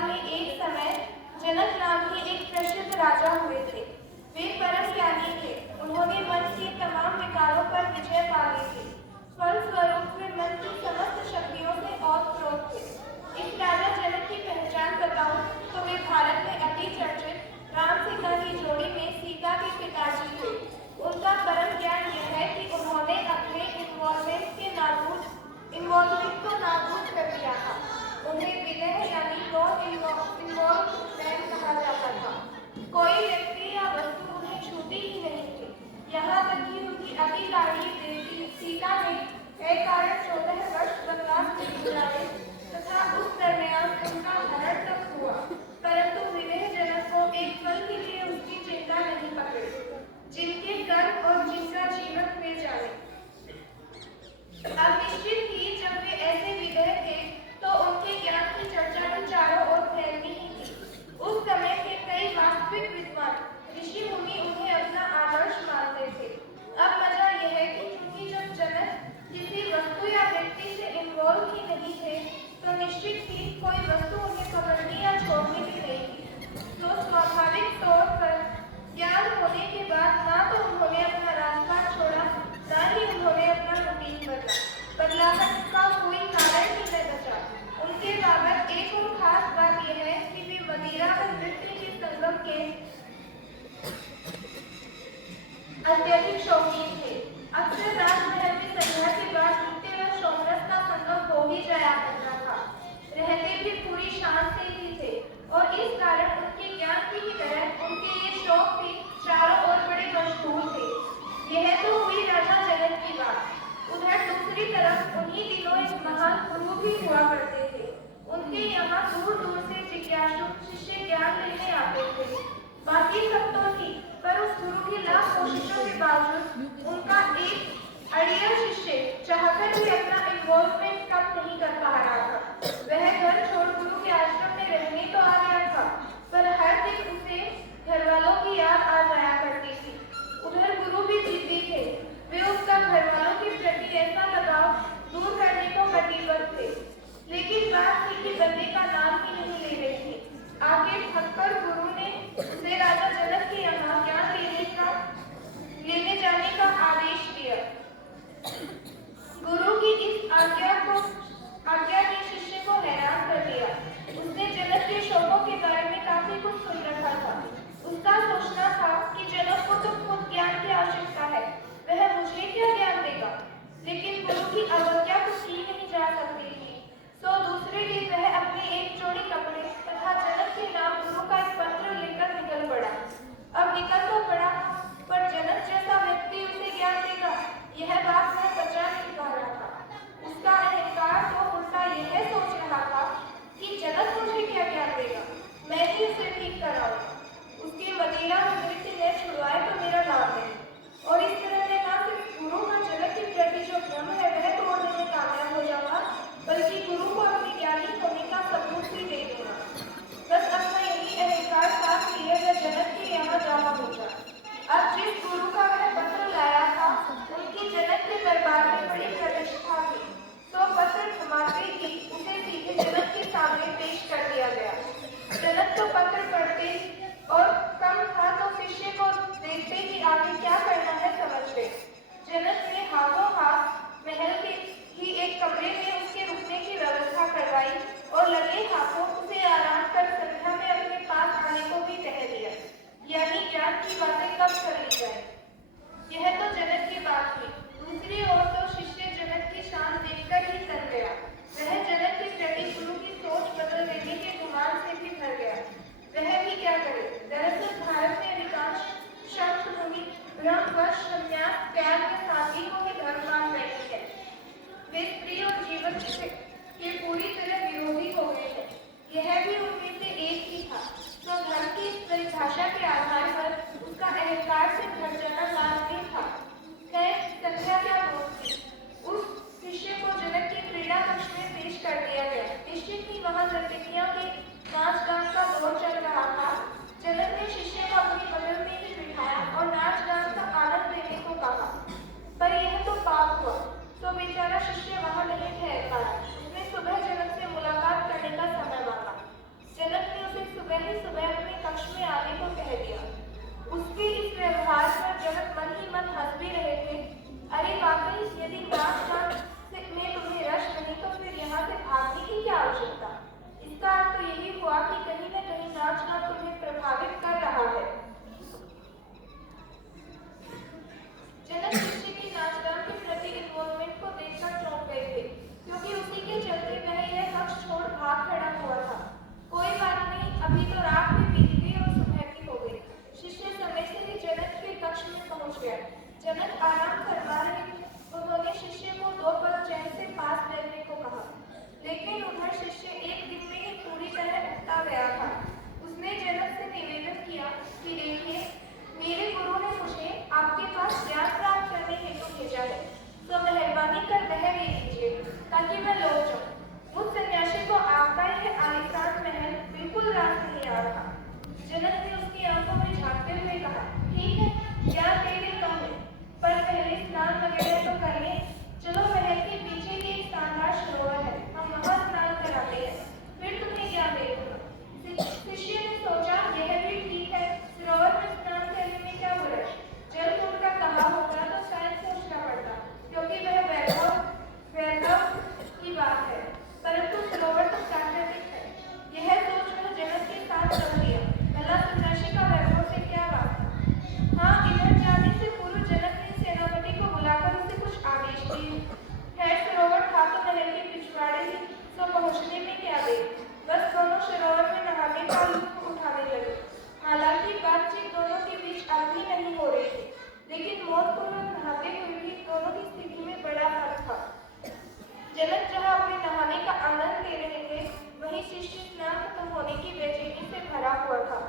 काल में एक समय जनक नाम के एक प्रसिद्ध राजा हुए थे। वे परम ज्ञानी थे। उन्होंने मन के तमाम विकारों पर विजय पा ली थी। फलस्वरूप वे मन की समस्त शक्तियों से ओतप्रोत थे। इस राजा जनक की पहचान बताऊं तो वे भारत में अति चर्चित राम सीता की जोड़ी में सीता के पिताजी थे। उनका परम ज्ञान यह है कि उन्होंने अपने इन्वॉल्वमेंट को नाबूद कर दिया था। उन्हें विदेह यानी नॉन इन्वॉल्वमेंट कहा जाता था। कोई व्यक्ति या वस्तु उन्हें छूती ही नहीं थी। यहाँ तक कि उनकी अति लाडली बेटी सीता ने एक कारण 14 वर्ष वनवास में गुजारे तथा उस दरमियान उनका हरण तक हुआ, परंतु विदेह जनक को एक पल के लिए उसकी चिंता नहीं पकड़ी। जिनके कर्म और जिनका जीवन वे जाने। अब निश्चित ही जब वे ऐसे विदेह थे तो उनके ज्ञान की चर्चा तो चारों ओर फैलनी ही थी। उस समय के कई वास्तविक विद्वान ऋषि मुनि उन्हें अपना आदर्श मानते थे। अब मजा यह है कि क्योंकि जब जनक किसी वस्तु या व्यक्ति से इन्वॉल्व ही नहीं थे तो निश्चित ही कोई वस्तु उन्हें पकड़नी या छोड़नी भी नहीं थी। तो स्वाभाविक तौर पर ज्ञान होने के बाद ना तो उन्होंने अपना राजपाट छोड़ा, ना ही उन्होंने अपना रूटीन बदलाकर का कोई कारण ही न बचा। उनके बाबत एक और खास बात यह है कि वे मदिरा और नृत्य के संगम के अत्यधिक शौकीन थे। अक्सर राजमहल में संध्या के बाद नृत्य और सोमरस का संगम हो ही जाया करता था। रहते भी पूरी शान से ही थे और इस कारण उनके ज्ञान की ही तरह उनके ये शौक भी चारों ओर बड़े मशहूर थे। यह तो हुई राजा जनक की बात। उधर दूसरी तरफ उन्हीं दिनों एक महान गुरु भी हुआ करते थे। उनके यहाँ दूर दूर से जिज्ञासु शिष्य ज्ञान लेने आते थे। बाकी सब तो ठीक, पर उस गुरु की लाख कोशिशों के बावजूद उनका एक अड़ियल शिष्य चाहकर भी अपना इन्वॉल्वमेंट कम नहीं कर पा रहा था। वह घर छोड़ गुरु के आश्रम में रहने तो आ गया था, पर हर दिन उसे घर वालों की याद आ जाया करती थी। उधर गुरु भी जिद्दी थे। वे उसका घर वालों के प्रति ऐसा लगाव दूर करने को कटिबद्ध थे। लेकिन बात थी कि बंदे का नाम ही नहीं ले रही थी। आगे थककर गुरु ने उसे राजा जनक के यहाँ ज्ञान लेने जाने का आदेश दिया। गुरु की इस आज्ञा ने शिष्य को हैरान कर दिया। उसने जनक के शौकों के बारे में काफी कुछ सुन रखा था। उसका सोचना था कि जनक को तो खुद ज्ञान की आवश्यकता है, वह मुझे क्या ज्ञान देगा। लेकिन गुरु की अवज्ञा तो की नहीं जा सकती थी। तो दूसरे दिन वह अपने एक जोड़ी कपड़े तथा जनक के नाम गुरु का एक पत्र लेकर निकल पड़ा। अब निकल तो पड़ा, पर जनक जैसा व्यक्ति उसे ज्ञान देगा, यह बात वह पचा नहीं पा रहा था। उसका अहंकार तो उल्टा यह सोच रहा था कि जनक मुझे क्या ज्ञान देगा, मैं ही उसे ठीक कराऊंगा। उसके मदिरा और नृत्य ने छुड़वाए तो मेरा लाभ है। और इस तरह मैं ना सिर्फ गुरु का जनक के प्रति जो भ्रम है वह तोड़ने में कामयाब हो जाऊंगा, बल्कि गुरु को अपने ज्ञानी होने का सबूत भी दे दूंगा। बस अपना यही अहंकार साथ लिए वह जनक के यहाँ जा पहुंचा। अब जिस गुरु का वह पत्र लाया था उनकी जनक के दरबार में बड़ी प्रतिष्ठा थी, तो पत्र घुमाते ही उसे सीधे जनक के सामने पेश कर दिया गया। जनक तो पत्र पढ़ते और कम था तो शिष्य को देखते ही आगे क्या करना है समझ गए। जनक ने हाथों हाथ महल के ही एक कमरे में उसके रुकने की व्यवस्था करवाई और लगे हाथों उसे आराम कर संध्या में अपने पास आने को भी कह दिया। यानी ज्ञान की बातें कब कर ली जाए। यह तो जनक की बात थी। दूसरी ओर तो शिष्य जनक की शान देखकर ही सन गया। वह जनक के प्रति गुरु की सोच बदल देने के गुमान से भी भर गया। वह भी क्या करे। दरअसल भारत में अधिकांश संत मुनि ब्रह्मवश संन्यास त्याग के साथी को ही धर्म मान बैठे हैं। वे स्त्री और जीवन के पूरी तरह विरोधी हो गए हैं। यह भी उनमें से एक ही था। तो धर्म की परिभाषा के आधार पर उसका अहंकार से भर जाना लाजमी था। संध्या क्या थी। उस शिष्य को जनक के क्रीड़ा कक्ष में पेश कर दिया गया। निश्चित ही वहां नर्तकियों के नाच गान का दौर चल रहा था। जनक ने शिष्य को अपनी बगल में ही बिठाया और नाच गान का आनंद लेने को कहा, पर यह तो पाप हुआ, तो बेचारा शिष्य वहां नहीं ठहर पाया। उसने सुबह जनक से मुलाकात करने का समय मांगा। जनक कि देखिए, मेरे गुरु ने मुझे आपके पास ज्ञान प्राप्त करने हेतु भेजा है, तो मेहरबानी कर वह दे दीजिए ताकि मैं लौट जाऊं। उस सन्यासी को आपका यह आलीशान महल बिल्कुल रास नहीं आ रहा। जनक ने उसकी आंखों में झांकते हुए कहा, ठीक है, ज्ञान दे देता हूँ, पर पहले स्नान वगैरह तो कर लें। चलो, महल के पीछे ही एक शानदार सरोवर है, हम वहां स्नान कराते हैं, फिर तुम्हें ज्ञान दे दूंगा। शिष्य ने सोचा, यह भी ठीक है, सरोवर में स्नान करने में क्या बुराई। जल कुंड का कहा होता तो शायद सोचना पड़ता, क्योंकि वह वैभव की बात है, परंतु सरोवर तो प्राकृतिक है। यह सोच वह जनक के साथ चल दिया। भला सन्यासी का वैभव से क्या बात था। हाँ, इधर जाने से पूर्व जनक ने सेनापति को बुलाकर उसे कुछ आदेश दिए। खैर, सरोवर था तो महल के पिछवाड़े ही, सो पहुंचने में क्या देर। बस दोनों सरोवर में नहाने का लुत्फ उठाने लगे। हालांकि बातचीत दोनों के बीच आधी नहीं हो रही थी, लेकिन मौनपूर्वक नहाते हुए भी दोनों की स्थिति में बड़ा फर्क था। जनक जहाँ अपने नहाने का आनंद ले रहे थे, वहीं शिष्य स्नान खत्म होने की बेचैनी से भरा हुआ था।